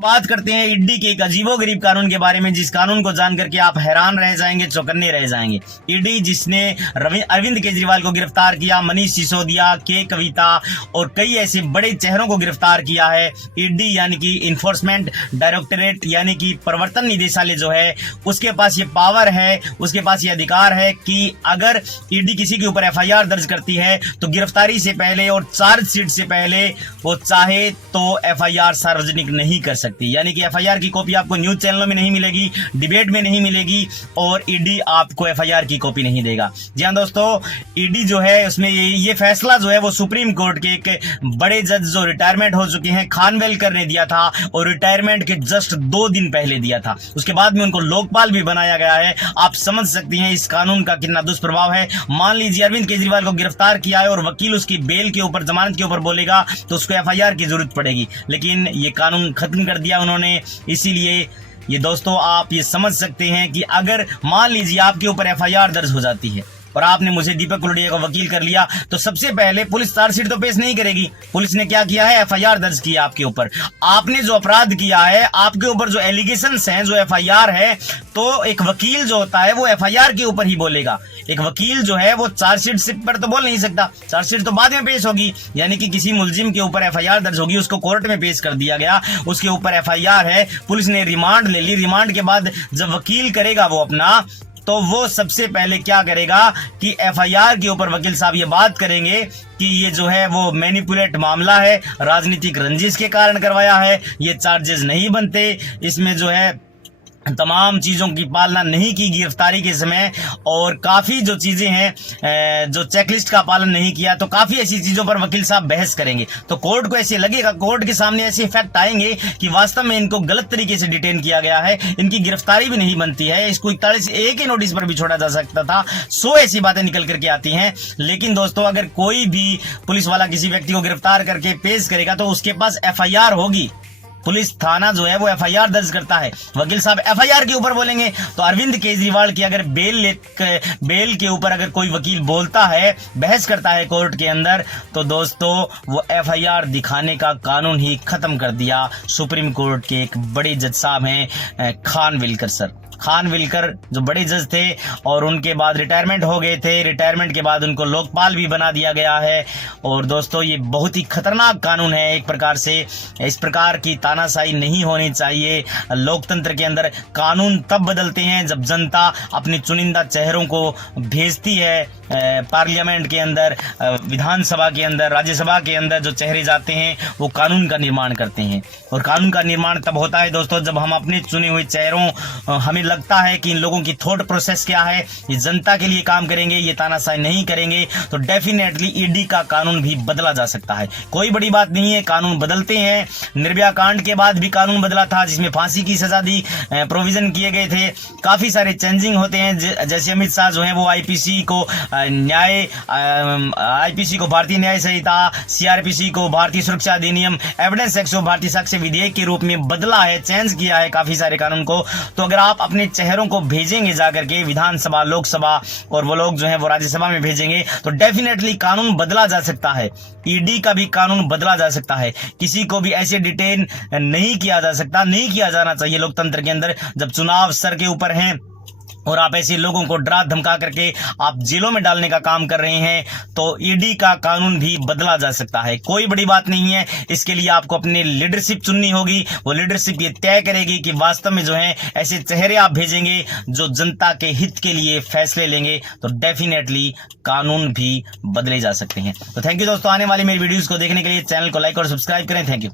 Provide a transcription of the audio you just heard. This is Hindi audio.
बात करते हैं ईडी के एक अजीबोगरीब कानून के बारे में, जिस कानून को जान करके आप हैरान रह जाएंगे, चौकन्ने रह जाएंगे। ईडी जिसने अरविंद केजरीवाल को गिरफ्तार किया, मनीष सिसोदिया, के कविता और कई ऐसे बड़े चेहरों को गिरफ्तार किया है। ईडी यानी कि इन्फोर्समेंट डायरेक्टरेट यानी कि प्रवर्तन निदेशालय जो है, उसके पास ये पावर है, उसके पास ये अधिकार है कि अगर ईडी किसी के ऊपर एफआईआर दर्ज करती है तो गिरफ्तारी से पहले और चार्जशीट से पहले वो चाहे तो एफआईआर सार्वजनिक नहीं कर सकती। यानी कि एफआईआर की कॉपी आपको न्यूज चैनलों में नहीं मिलेगी, डिबेट में नहीं मिलेगी और ईडी आपको एफआईआर की कॉपी नहीं देगा। जी हाँ दोस्तों, ईडी जो है उसमें ये फैसला जो है वो सुप्रीम कोर्ट के एक बड़े जज जो रिटायरमेंट हो चुके हैं, खानवेलकर ने दिया था और रिटायरमेंट के जस्ट 2 दिन पहले दिया था। उसके बाद में उनको लोकपाल भी बनाया गया है। आप समझ सकती हैं इस कानून का कितना दुष्प्रभाव है। मान लीजिए अरविंद केजरीवाल को गिरफ्तार किया है और वकील उसकी बेल के ऊपर, जमानत के ऊपर बोलेगा तो उसको एफआईआर की जरूरत पड़ेगी, लेकिन ये कानून खत्म कर दिया उन्होंने। इसीलिए ये दोस्तों आप ये समझ सकते हैं कि अगर मान लीजिए आपके ऊपर एफआईआर दर्ज हो जाती है और आपने मुझे दीपक कुलडिया को वकील कर लिया, तो सबसे पहले पुलिस चार्जशीट तो पेश नहीं करेगी। पुलिस ने क्या किया है, एफआईआर दर्ज किया आपके ऊपर। आपने जो अपराध किया है, आपके ऊपर जो एलिगेशंस हैं, जो एफआईआर है, तो एक वकील जो होता है वो एफआईआर के ऊपर ही बोलेगा। एक वकील जो है वो चार्जशीट पर तो बोल नहीं सकता, चार्जशीट तो बाद में पेश होगी। यानी कि किसी मुलजिम के ऊपर एफआईआर दर्ज होगी, उसको कोर्ट में पेश कर दिया गया, उसके ऊपर एफआईआर है, पुलिस ने रिमांड ले ली। रिमांड के बाद जब वकील करेगा वो अपना, तो वो सबसे पहले क्या करेगा कि एफआईआर के ऊपर वकील साहब ये बात करेंगे कि ये जो है वो मैनिपुलेट मामला है, राजनीतिक रंजिश के कारण करवाया है, ये चार्जेस नहीं बनते, इसमें जो है तमाम चीजों की पालना नहीं की गिरफ्तारी के समय, और काफी जो चीजें हैं, जो चेकलिस्ट का पालन नहीं किया, तो काफी ऐसी चीजों पर वकील साहब बहस करेंगे। तो कोर्ट को ऐसे लगेगा, कोर्ट के सामने ऐसे फैक्ट आएंगे कि वास्तव में इनको गलत तरीके से डिटेन किया गया है, इनकी गिरफ्तारी भी नहीं बनती है, इसको 41A के नोटिस पर भी छोड़ा जा सकता था। 100 ऐसी बातें निकल करके आती हैं। लेकिन दोस्तों, अगर कोई भी पुलिस वाला किसी व्यक्ति को गिरफ्तार करके पेश करेगा तो उसके पास एफआईआर होगी। पुलिस थाना जो है वो एफआईआर दर्ज करता है, वकील साहब एफआईआर के ऊपर बोलेंगे। तो अरविंद केजरीवाल की अगर बेल के ऊपर अगर कोई वकील बोलता है, बहस करता है कोर्ट के अंदर, तो दोस्तों वो एफआईआर दिखाने का कानून ही खत्म कर दिया सुप्रीम कोर्ट के एक बड़े जज साहब हैं, खानविलकर सर। खानविलकर जो बड़े जज थे और उनके बाद रिटायरमेंट हो गए थे। रिटायरमेंट के बाद उनको लोकपाल भी बना दिया गया है। और दोस्तों ये बहुत ही खतरनाक कानून है एक प्रकार से। इस प्रकार की तानाशाही नहीं होनी चाहिए। लोकतंत्र के अंदर कानून तब बदलते हैं जब जनता अपने चुनिंदा चेहरों को भेजती है पार्लियामेंट के अंदर, विधानसभा के अंदर, राज्यसभा के अंदर जो चेहरे जाते हैं वो कानून का निर्माण करते हैं। और कानून का निर्माण तब होता है दोस्तों जब हम अपने चुने हुए चेहरों, हमें लगता है कि इन लोगों की थॉट प्रोसेस क्या है, ये जनता के लिए काम करेंगे, ये तानाशाही नहीं करेंगे, तो डेफिनेटली ईडी का कानून भी बदला जा सकता है। कोई बड़ी बात नहीं है, कानून बदलते हैं। निर्भया कांड के बाद भी कानून बदला था जिसमें फांसी की सजा दी, प्रोविजन किए गए थे। काफी सारे चेंजिंग होते हैं, जैसे अमित शाह जो है वो आईपीसी को भारतीय न्याय संहिता, सीआरपीसी को भारतीय सुरक्षा अधिनियम, एविडेंस एक्ट को भारतीय साक्ष्य विधेयक के रूप में बदला है, चेंज किया है काफी सारे कानून को। तो अगर आप अपने चेहरों को भेजेंगे जाकर के विधानसभा, लोकसभा, और वो लोग जो है वो राज्यसभा में भेजेंगे, तो डेफिनेटली कानून बदला जा सकता है। ईडी का भी कानून बदला जा सकता है। किसी को भी ऐसे डिटेन नहीं किया जा सकता, नहीं किया जाना चाहिए लोकतंत्र के अंदर। जब चुनाव सर के ऊपर हैं और आप ऐसे लोगों को डरा धमका करके आप जेलों में डालने का काम कर रहे हैं, तो ईडी का कानून भी बदला जा सकता है। कोई बड़ी बात नहीं है। इसके लिए आपको अपनी लीडरशिप चुननी होगी। वो लीडरशिप ये तय करेगी कि वास्तव में जो है ऐसे चेहरे आप भेजेंगे जो जनता के हित के लिए फैसले लेंगे, तो डेफिनेटली कानून भी बदले जा सकते हैं। तो थैंक यू दोस्तों, आने वाली मेरी वीडियोस को देखने के लिए चैनल को लाइक और सब्सक्राइब करें। Thank you.